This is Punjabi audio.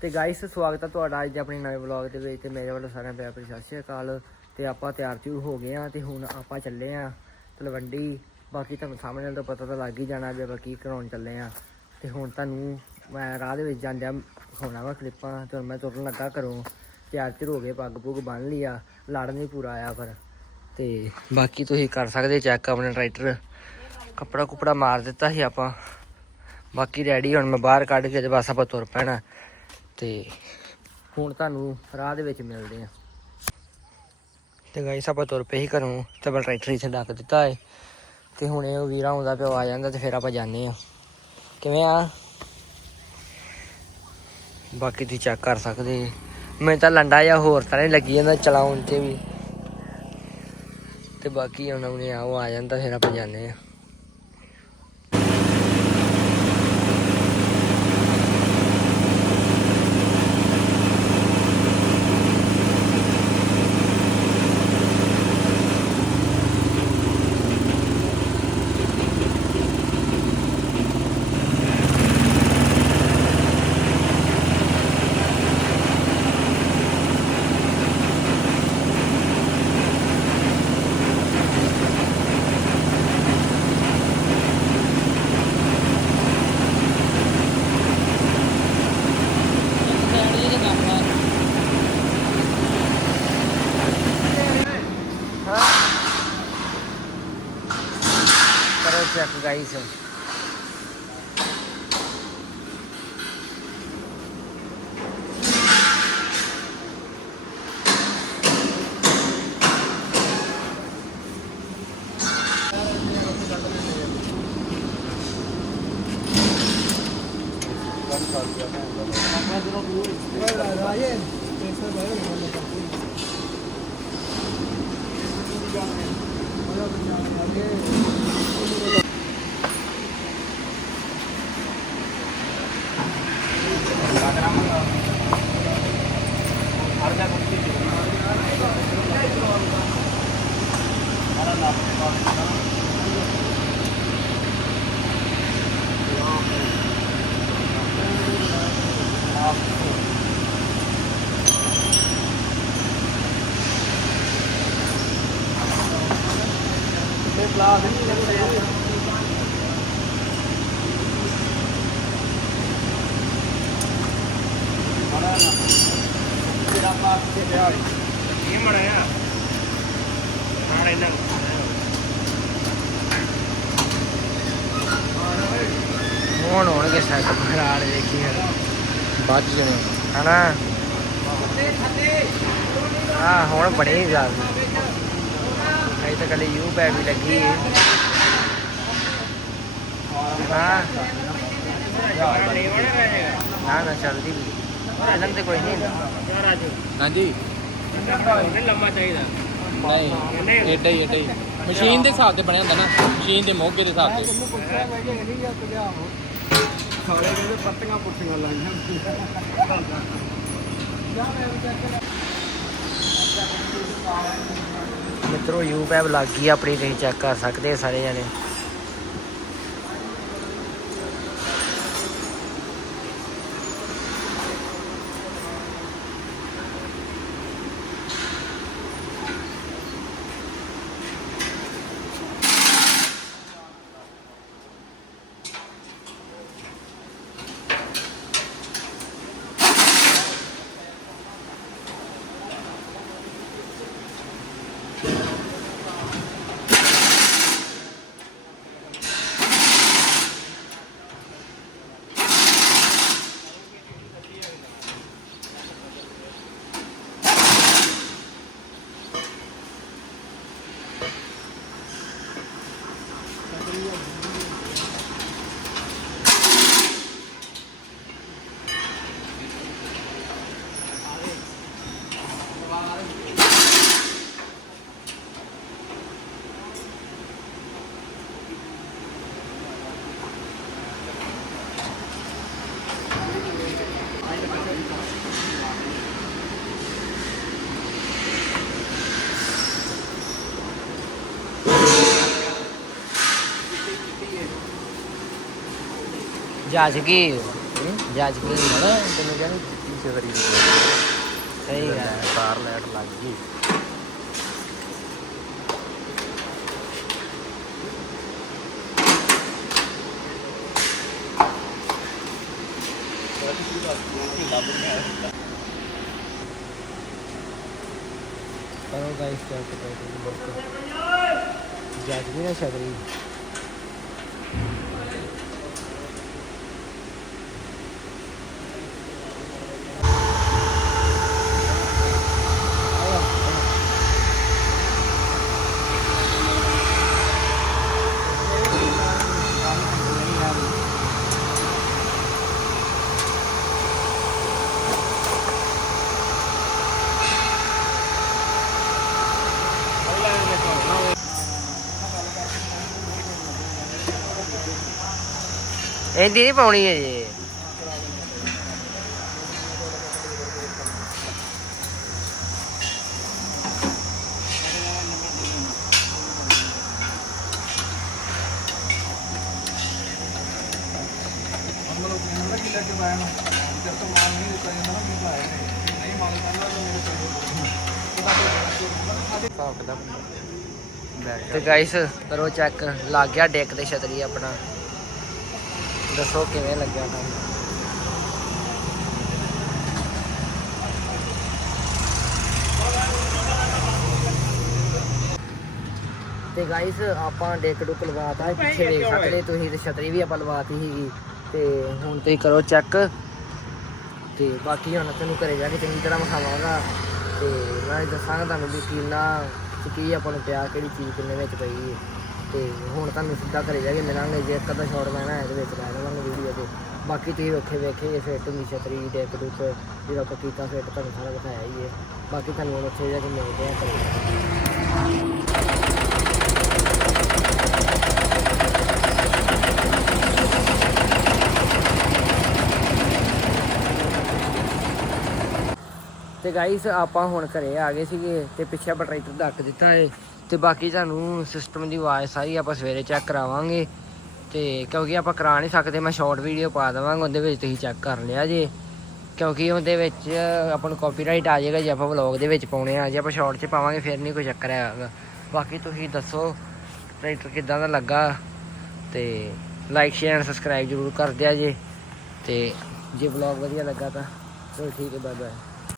ਤੇ ਗਾਇਸ ਸਵਾਗਤ ਹੈ ਤੁਹਾਡਾ ਅੱਜ ਦੇ ਆਪਣੇ ਨਵੇਂ ਵਲੌਗ ਦੇ ਵਿੱਚ ਤੇ ਮੇਰੇ ਵੱਲੋਂ ਸਾਰਿਆਂ ਨੂੰ ਪਿਆਰ ਭਰੀ ਸਤਿ ਸ਼੍ਰੀ ਅਕਾਲ। ਤੇ ਆਪਾਂ ਤਿਆਰ ਤਿਉਰ ਹੋ ਗਏ ਆ ਤੇ ਹੁਣ ਆਪਾਂ ਚੱਲੇ ਆ ਤਲਵੰਡੀ। ਬਾਕੀ ਤੁਹਾਨੂੰ ਸਾਹਮਣੇ ਨਾਲ ਤਾਂ ਪਤਾ ਤਾਂ ਲੱਗ ਹੀ ਜਾਣਾ ਵੀ ਆਪਾਂ ਕੀ ਕਰਾਉਣ ਚੱਲੇ ਆ। ਤੇ ਹੁਣ ਤੁਹਾਨੂੰ ਮੈਂ ਰਾਹ ਦੇ ਵਿੱਚ ਜਾਂਦਿਆਂ ਹੋਣਾ ਵਾ ਕਲਿੱਪਾਂ ਤੇ ਹੁਣ ਮੈਂ ਤੁਰਨ ਲੱਗਾ ਘਰੋਂ। ਤਿਆਰ ਤਿਉਰ ਹੋ ਗਏ, ਪੱਗ ਪੁੱਗ ਬੰਨ ਲਿਆ, ਲੜ ਨਹੀਂ ਪੂਰਾ ਆਇਆ ਪਰ। ਤੇ ਬਾਕੀ ਤੁਸੀਂ ਕਰ ਸਕਦੇ ਚੈੱਕ ਆਪਣਾ ਟਰੈਕਟਰ ਕੱਪੜਾ ਕੁਪੜਾ ਮਾਰ ਦਿੱਤਾ ਸੀ ਆਪਾਂ। ਬਾਕੀ ਰੈਡੀ ਹੁਣ ਮੈਂ ਬਾਹਰ ਕੱਢ ਕੇ ਤੇ ਬਸ ਆਪਾਂ ਤੁਰ ਪੈਣਾ। ਤੇ ਹੁਣ ਤੁਹਾਨੂੰ ਰਾਹ ਦੇ ਵਿੱਚ ਮਿਲਦੇ ਆ ਤੇ ਗਾਈਸ ਆਪਾਂ ਤੁਰ ਪਏ ਹੀ ਘਰੋਂ, ਤੇ ਬਲ ਟਰੈਕਟਰ ਇੱਥੇ ਡੱਕ ਦਿੱਤਾ ਏ। ਤੇ ਹੁਣ ਇਹ ਵੀਰਾ ਆਉਂਦਾ ਪਿਆ ਆ ਜਾਂਦਾ ਤੇ ਫਿਰ ਆਪਾਂ ਜਾਂਦੇ ਆ ਕਿਵੇਂ ਆ? ਬਾਕੀ ਤੁਸੀਂ ਚੈੱਕ ਕਰ ਸਕਦੇ ਜੀ। ਮੈਨੂੰ ਤਾਂ ਲੰਡਾ ਜਾਂ ਹੋਰ ਤਰ੍ਹਾਂ ਹੀ ਲੱਗੀ ਜਾਂਦਾ ਚਲਾਉਣ ਤੇ ਵੀ। ਤੇ ਬਾਕੀ ਹੁਣ ਉਹਨੇ ਆ, ਉਹ ਆ ਜਾਂਦਾ, ਫਿਰ ਆਪਾਂ ਜਾਂਦੇ ਆ ਕਰੋ ਚੈੱਕ ਗਾਈਸ ਹੁਣ ਹੋਣਗੇ ਸੈੱਟ ਖਰਾੜ ਦੇਖੀ ਫਿਰ ਬਾਅਦ ਚ ਜਣੇ। ਹਨਾ? ਹਾਂ ਹੁਣ ਬੜੇ ਹੀ ਜ਼ਿਆਦਾ। ਅਜੇ ਤਾਂ ਕੱਲੀ ਯੂ ਪੈ ਵੀ ਲੱਗੀ ਹੈ ਹਾਂ। ਨਾ ਨਾ ਚੱਲਦੀ ਵੀ। ਇਹਨਾਂ ਤੇ ਕੋਈ ਨਹੀਂ ਹਾਂਜੀ। ਲੰਮਾ ਚਾਹੀਦਾ ਨਹੀਂ ਏਡਾ ਹੀ ਏਡਾ ਹੀ। ਮਸ਼ੀਨ ਦੇ ਹਿਸਾਬ ਤੇ ਬਣਿਆ ਹੁੰਦਾ ਨਾ ਮਸ਼ੀਨ ਦੇ ਮੋਗੇ ਦੇ ਹਿਸਾਬ ਤੇ। ਪੱਤੀਆਂ ਲਾਈਆਂ ਮਿੱਤਰੋ ਯੂ ਪੈਬ ਲੱਗ ਗਈ ਆ ਆਪਣੀ ਤੁਸੀਂ ਚੈੱਕ ਕਰ ਸਕਦੇ ਸਾਰੇ ਜਣੇ। ਜੱਜ ਕੀ ਜੱਜ ਕੀ ਨਾ ਤੈਨੂੰ ਕਹਿੰਦੇ ਛਤਰੀ ਦੀ ਸਹੀ ਗੱਲ ਹੈ। ਤਾਰ ਲੈਟ ਲੱਗ ਗਈ ਕਰੋ ਗਾਇਸ ਚੈੱਕ ਕਰੋ ਜੱਜ ਵੀ ਨਾ ਛਤਰੀ ਇਹਦੀ ਨਹੀਂ ਪਾਉਣੀ ਹੈ ਜੀ ਮਤਲਬ ਇਹਨਾਂ ਕੀ ਲੈ ਕੇ ਆਇਆ ਨਾ ਜਦ ਤੱਕ ਮਾਲ ਨਹੀਂ ਦਿੱਤਾ ਜਾਂਦਾ ਨਾ ਮੈਨੂੰ ਆਇਆ ਨਹੀਂ ਪਾਉਣੀ ਹੈ ਕਰਨਾ ਤੇ ਗਾਇਸ ਕਰੋ ਚੈੱਕ ਲੱਗ ਗਿਆ ਡੈਕ ਤੇ ਛਤਰੀ ਆਪਣਾ। ਦੱਸੋ ਕਿਵੇਂ ਲੱਗਿਆ ਤੁਹਾਨੂੰ ਤੇ ਗਾਇਸ ਆਪਾਂ ਡੇਕ ਡੁੱਕ ਲਵਾਤਾ, ਪਿੱਛੇ ਦੇਖ ਸਕਦੇ ਤੁਸੀਂ ਤੇ ਛਤਰੀ ਵੀ ਆਪਾਂ ਲਵਾਤੀ ਸੀਗੀ। ਤੇ ਹੁਣ ਤੁਸੀਂ ਕਰੋ ਚੈੱਕ ਤੇ ਬਾਕੀ ਹੁਣ ਤੁਹਾਨੂੰ ਘਰੇ ਜਾ ਕੇ ਚੰਗੀ ਤਰ੍ਹਾਂ ਵਿਖਾਵਾਂਗਾ। ਤੇ ਮੈਂ ਦੱਸਾਂਗਾ ਤੁਹਾਨੂੰ ਵੀ ਕਿੰਨਾ ਕੀ ਆਪਾਂ ਨੂੰ ਪਿਆ, ਕਿਹੜੀ ਚੀਜ਼ ਕਿੰਨੇ ਵਿੱਚ ਪਈ ਹੈ। ਤੇ ਹੁਣ ਤੁਹਾਨੂੰ ਸਿੱਧਾ ਘਰੇ ਜਾ ਕੇ ਮਿਲਾਂਗੇ, ਜੇ ਇੱਕ ਅੱਧਾ ਸ਼ਾਟ ਲੈਣਾ ਹੈ ਇਹਦੇ ਵਿੱਚ ਲੈ ਲਵਾਂਗੇ ਵੀਡੀਓ ਤੇ। ਬਾਕੀ ਤੁਸੀਂ ਉੱਥੇ ਵੇਖੇ ਫਿੱਟ ਹੁੰਦੀ ਛਤਰੀ ਡੈਕ ਡੁੱਕ ਜਿਹੜਾ ਆਪਾਂ ਕੀਤਾ ਫਿੱਟ ਤੁਹਾਨੂੰ ਸਾਰਾ ਦਿਖਾਇਆ ਹੀ ਹੈ। ਬਾਕੀ ਤੁਹਾਨੂੰ ਹੁਣ ਉੱਥੇ ਜਾ ਕੇ ਮਿਲਦੇ ਆ ਘਰੇ। ਤੇ ਗਾਈਸ ਆਪਾਂ ਹੁਣ ਘਰੇ ਆ ਗਏ ਸੀਗੇ ਤੇ ਪਿੱਛੇ ਆਪਾਂ ਟਰੈਕਟਰ ਡੱਕ ਦਿੱਤਾ ਏ। ਤੇ ਬਾਕੀ ਤੁਹਾਨੂੰ ਸਿਸਟਮ ਦੀ ਆਵਾਜ਼ ਸਾਰੀ ਆਪਾਂ ਸਵੇਰੇ ਚੈੱਕ ਕਰਾਵਾਂਗੇ। ਤੇ ਕਿਉਂਕਿ ਆਪਾਂ ਕਰਾ ਨਹੀਂ ਸਕਦੇ, ਮੈਂ ਸ਼ਾਰਟ ਵੀਡੀਓ ਪਾ ਦੇਵਾਂਗਾ, ਉਹਦੇ ਵਿੱਚ ਤੁਸੀਂ ਚੈੱਕ ਕਰ ਲਿਆ ਜੇ। ਕਿਉਂਕਿ ਉਹਦੇ ਵਿੱਚ ਆਪਾਂ ਨੂੰ ਕਾਪੀਰਾਈਟ ਆ ਜਾਏਗਾ ਜੇ ਆਪਾਂ ਵਲੌਗ ਦੇ ਵਿੱਚ ਪਾਉਣੇ ਆ। ਜੇ ਆਪਾਂ ਸ਼ਾਰਟ 'ਚ ਪਾਵਾਂਗੇ, ਫਿਰ ਨਹੀਂ ਕੋਈ ਚੱਕਰ ਹੈਗਾ। ਬਾਕੀ ਤੁਸੀਂ ਦੱਸੋ ਟਰੈਕਟਰ ਕਿੱਦਾਂ ਦਾ ਲੱਗਾ? ਤੇ ਲਾਈਕ ਸ਼ੇਅਰ ਐਂਡ ਸਬਸਕ੍ਰਾਈਬ ਜ਼ਰੂਰ ਕਰ ਦਿਆ ਜੇ। ਤੇ ਜੇ ਵਲੌਗ ਵਧੀਆ ਲੱਗਾ ਤਾਂ ਚਲੋ ਠੀਕ ਹੈ ਬਾਏ ਬਾਏ